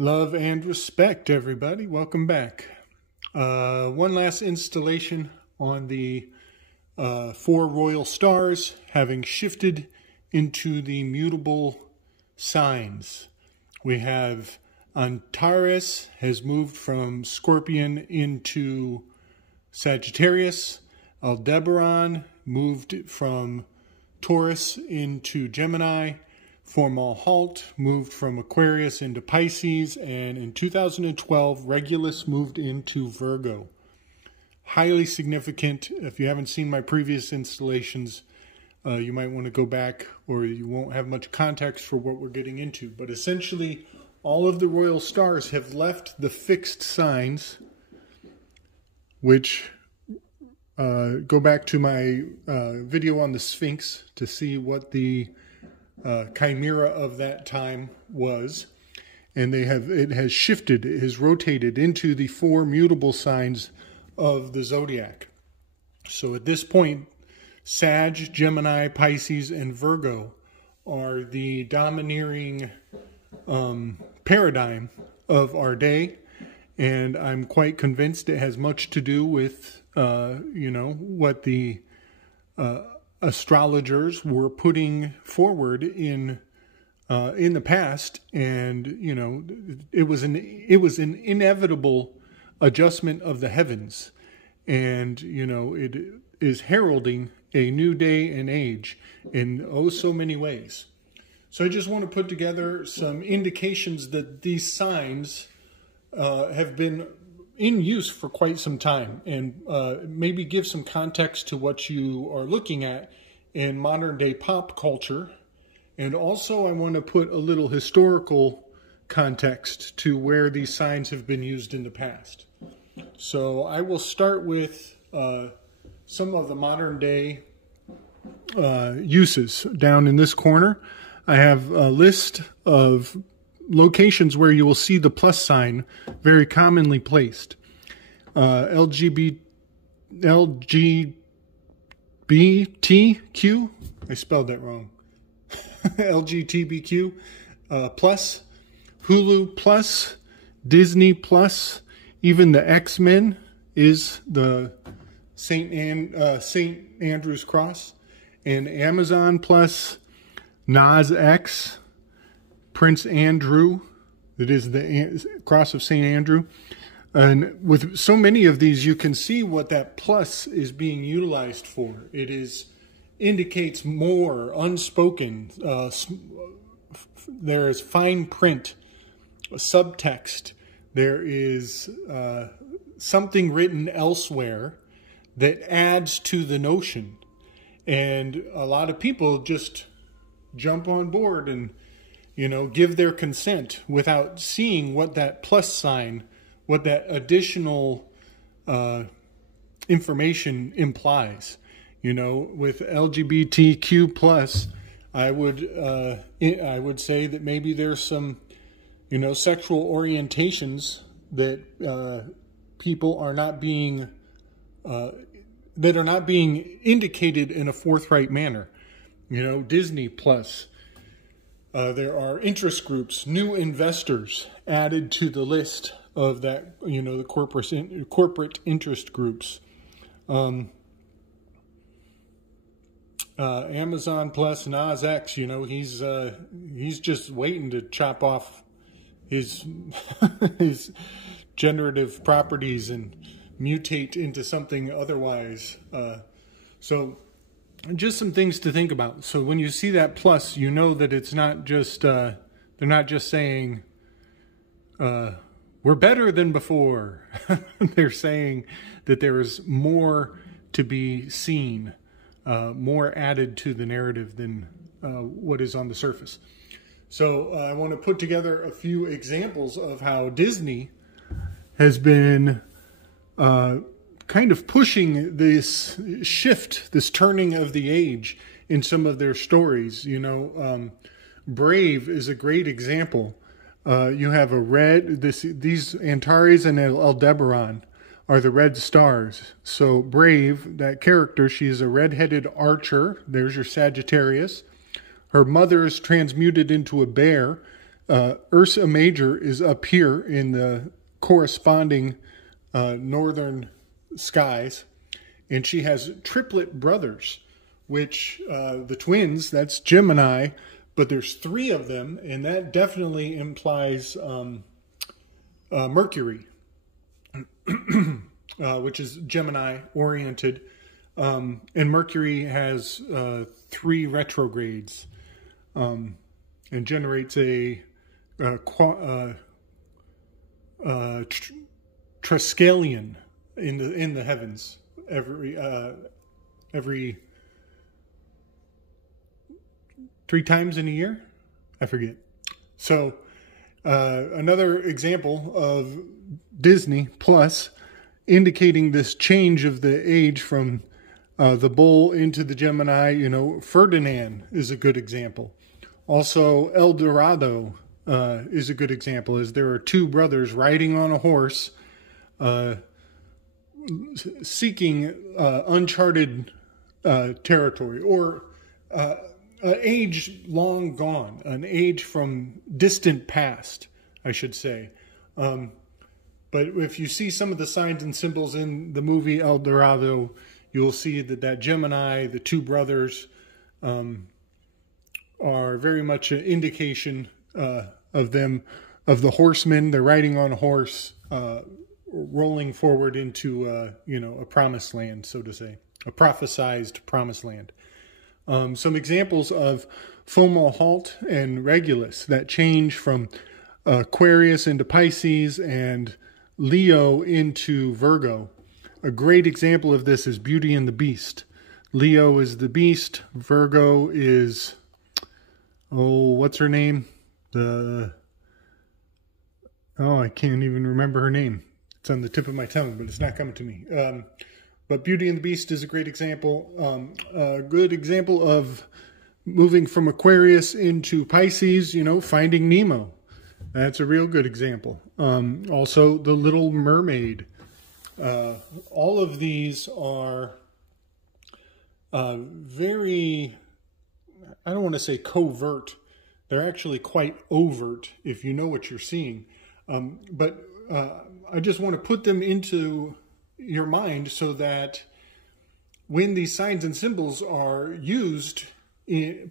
Love and respect, everybody. Welcome back. One last installation on the four royal stars, having shifted into the mutable signs. We have Antares has moved from Scorpion into Sagittarius. Aldebaran moved from Taurus into Gemini. Fomalhaut moved from Aquarius into Pisces, and in 2012, Regulus moved into Virgo. Highly significant. If you haven't seen my previous installations, you might want to go back, or you won't have much context for what we're getting into. But essentially, all of the royal stars have left the fixed signs, which go back to my video on the Sphinx to see what the chimera of that time was, and it has shifted, it has rotated into the four mutable signs of the zodiac. So at this point, Sag, Gemini, Pisces, and Virgo are the domineering paradigm of our day, and I'm quite convinced it has much to do with what the astrologers were putting forward in the past, and it was an inevitable adjustment of the heavens, and it is heralding a new day and age in oh so many ways. So I just want to put together some indications that these signs have been in use for quite some time, and maybe give some context to what you are looking at in modern day pop culture. And also I want to put a little historical context to where these signs have been used in the past. So I will start with some of the modern day uses. Down in this corner, I have a list of locations where you will see the plus sign very commonly placed. LGBTQ, I spelled that wrong. LGBTQ plus, Hulu plus, Disney plus, even the X-Men is the St. Andrew's cross, and Amazon plus, Nas X, Prince Andrew, that is the cross of St. Andrew. And with so many of these, you can see what that plus is being utilized for. It indicates more unspoken. There is fine print, subtext. There is something written elsewhere that adds to the notion. And a lot of people just jump on board and give their consent without seeing what that plus sign, what that additional information implies. With LGBTQ plus, I would say that maybe there's some, sexual orientations that people are not being indicated in a forthright manner. Disney plus. There are interest groups, new investors added to the list of that, the corporate interest groups. Amazon plus, Nas X, he's just waiting to chop off his his generative properties and mutate into something otherwise. So just some things to think about. So when you see that plus, that it's not just, they're not just saying, we're better than before. They're saying that there is more to be seen, more added to the narrative than what is on the surface. So I want to put together a few examples of how Disney has been kind of pushing this shift, this turning of the age in some of their stories. Brave is a great example. You have a red, these Antares and Aldebaran are the red stars. So Brave, that character, she's a red-headed archer. There's your Sagittarius. Her mother is transmuted into a bear. Ursa Major is up here in the corresponding northern skies, and she has triplet brothers, which the twins, that's Gemini, but there's 3 of them, and that definitely implies Mercury, which is Gemini-oriented, and Mercury has 3 retrogrades, and generates a triskelion in the heavens every 3 times in a year. I forget. So another example of Disney Plus indicating this change of the age from the bull into the Gemini. You know, Ferdinand is a good example. Also, El Dorado is a good example, as there are 2 brothers riding on a horse, seeking uncharted territory, or an age long gone, an age from distant past, I should say. But if you see some of the signs and symbols in the movie El Dorado, you'll see that Gemini, the 2 brothers, are very much an indication of them, of the horsemen. They're riding on a horse, rolling forward into a promised land, so to say, a prophesized promised land. Some examples of Fomalhaut and Regulus that change from Aquarius into Pisces and Leo into Virgo. A great example of this is Beauty and the Beast. Leo is the beast. Virgo is, what's her name? I can't even remember her name. It's on the tip of my tongue, but it's not coming to me. But Beauty and the Beast is a great example. A good example of moving from Aquarius into Pisces, Finding Nemo. That's a real good example. Also, The Little Mermaid. All of these are very, I don't want to say covert. They're actually quite overt if you know what you're seeing. But I just want to put them into your mind so that when these signs and symbols are used,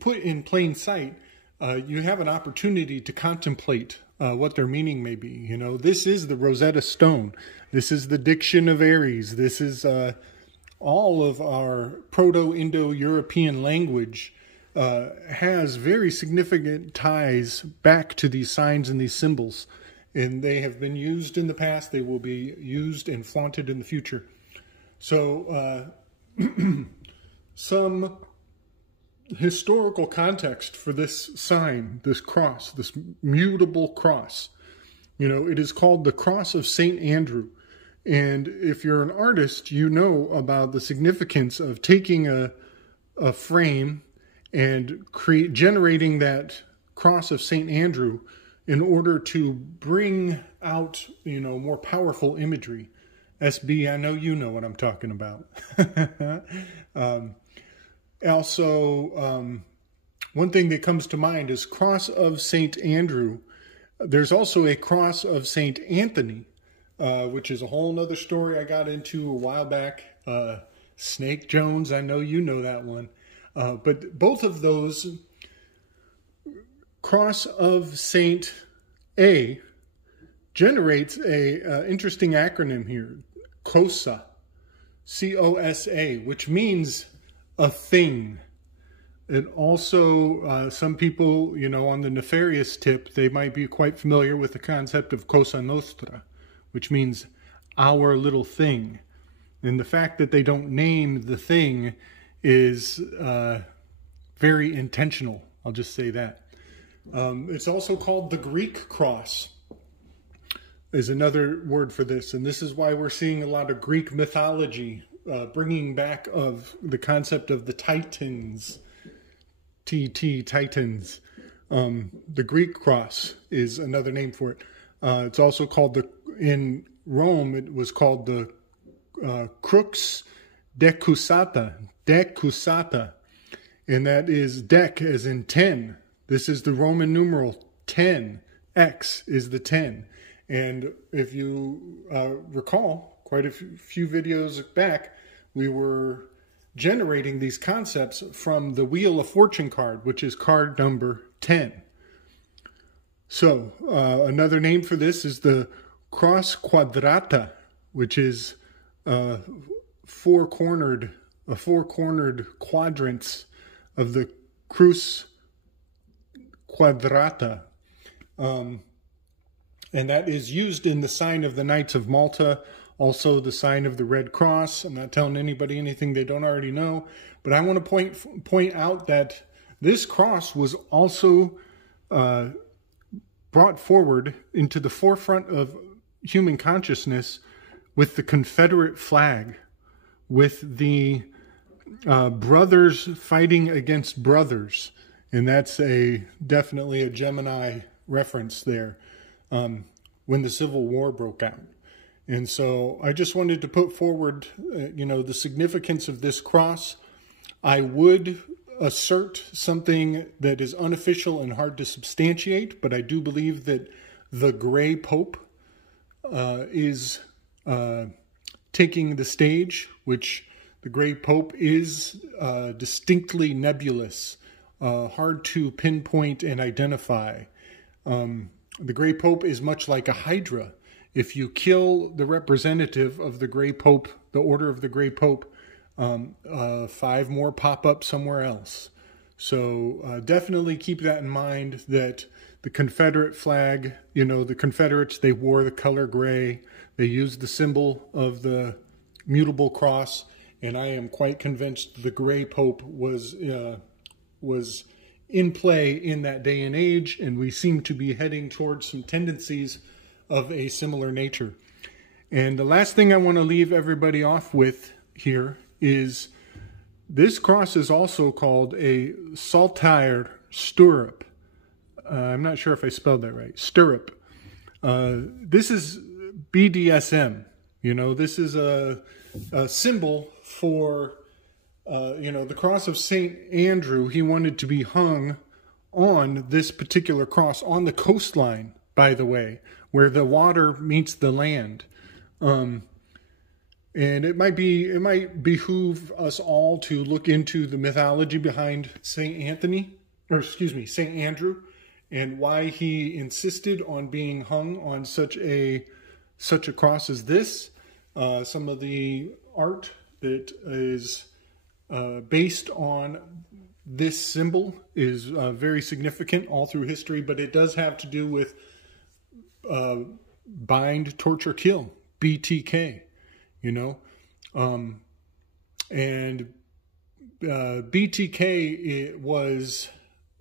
put in plain sight, you have an opportunity to contemplate what their meaning may be. This is the Rosetta Stone. This is the Diction of Aries. This is all of our Proto-Indo-European language has very significant ties back to these signs and these symbols. And they have been used in the past. They will be used and flaunted in the future. So some historical context for this sign, this cross, this mutable cross. It is called the Cross of St. Andrew. And if you're an artist, you know about the significance of taking a frame and generating that Cross of St. Andrew in order to bring out, more powerful imagery. SB, I know you know what I'm talking about. Also, one thing that comes to mind is Cross of St. Andrew. There's also a Cross of St. Anthony, which is a whole nother story I got into a while back. Snake Jones, I know you know that one. But both of those, Cross of St. A generates a interesting acronym here, COSA, C-O-S-A, which means a thing. It also, some people, on the nefarious tip, they might be quite familiar with the concept of Cosa Nostra, which means our little thing. And the fact that they don't name the thing is very intentional. I'll just say that. It's also called the Greek cross, is another word for this. And this is why we're seeing a lot of Greek mythology bringing back of the concept of the Titans, Titans. The Greek cross is another name for it. It's also called in Rome, it was called the Crux Decusata, and that is dec as in 10. This is the Roman numeral 10. X is the 10. And if you recall, quite a few videos back, we were generating these concepts from the Wheel of Fortune card, which is card number 10. So another name for this is the cross Cuadrata, which is four-cornered quadrants of the Cruz Cuadrata. And that is used in the sign of the Knights of Malta, also the sign of the Red Cross. I'm not telling anybody anything they don't already know, but I want to point out that this cross was also brought forward into the forefront of human consciousness with the Confederate flag, with the brothers fighting against brothers. And that's definitely a Gemini reference there, when the Civil War broke out. And so I just wanted to put forward, the significance of this cross. I would assert something that is unofficial and hard to substantiate, but I do believe that the Gray Pope is taking the stage, which the Gray Pope is distinctly nebulous, hard to pinpoint and identify. The Gray Pope is much like a Hydra. If you kill the representative of the Gray Pope, the Order of the Gray Pope, 5 more pop up somewhere else. So definitely keep that in mind, that the Confederate flag, the Confederates, they wore the color gray. They used the symbol of the mutable cross. And I am quite convinced the Gray Pope was in play in that day and age, and we seem to be heading towards some tendencies of a similar nature. And the last thing I want to leave everybody off with here is this cross is also called a saltire stirrup. I'm not sure if I spelled that right. Stirrup. This is BDSM. This is a symbol for the cross of St. Andrew. He wanted to be hung on this particular cross on the coastline, by the way, where the water meets the land. And it might behoove us all to look into the mythology behind St. Andrew, and why he insisted on being hung on such a cross as this. Some of the art that is based on this symbol is very significant all through history, but it does have to do with bind, torture, kill, BTK, and BTK, it was,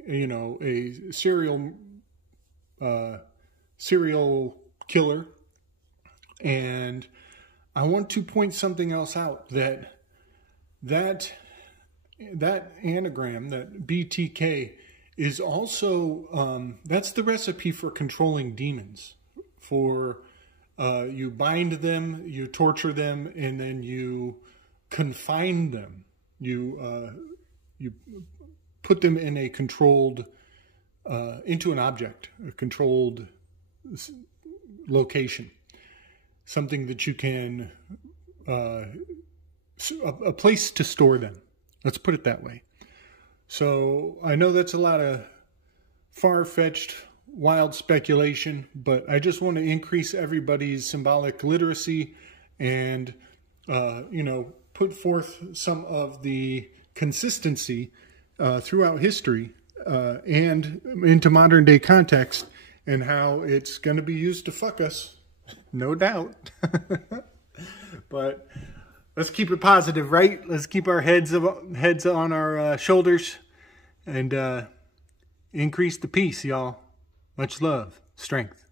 a serial killer. And I want to point something else out, that anagram, that BTK, is also, that's the recipe for controlling demons. For you bind them, you torture them, and then you confine them. You put them in a controlled, into an object, a controlled location. Something that you can, a place to store them. Let's put it that way. So I know that's a lot of far-fetched, wild speculation, but I just want to increase everybody's symbolic literacy and, put forth some of the consistency throughout history and into modern day context, and how it's going to be used to fuck us, no doubt. But let's keep it positive, right? Let's keep our heads on our shoulders and increase the peace, y'all. Much love, strength.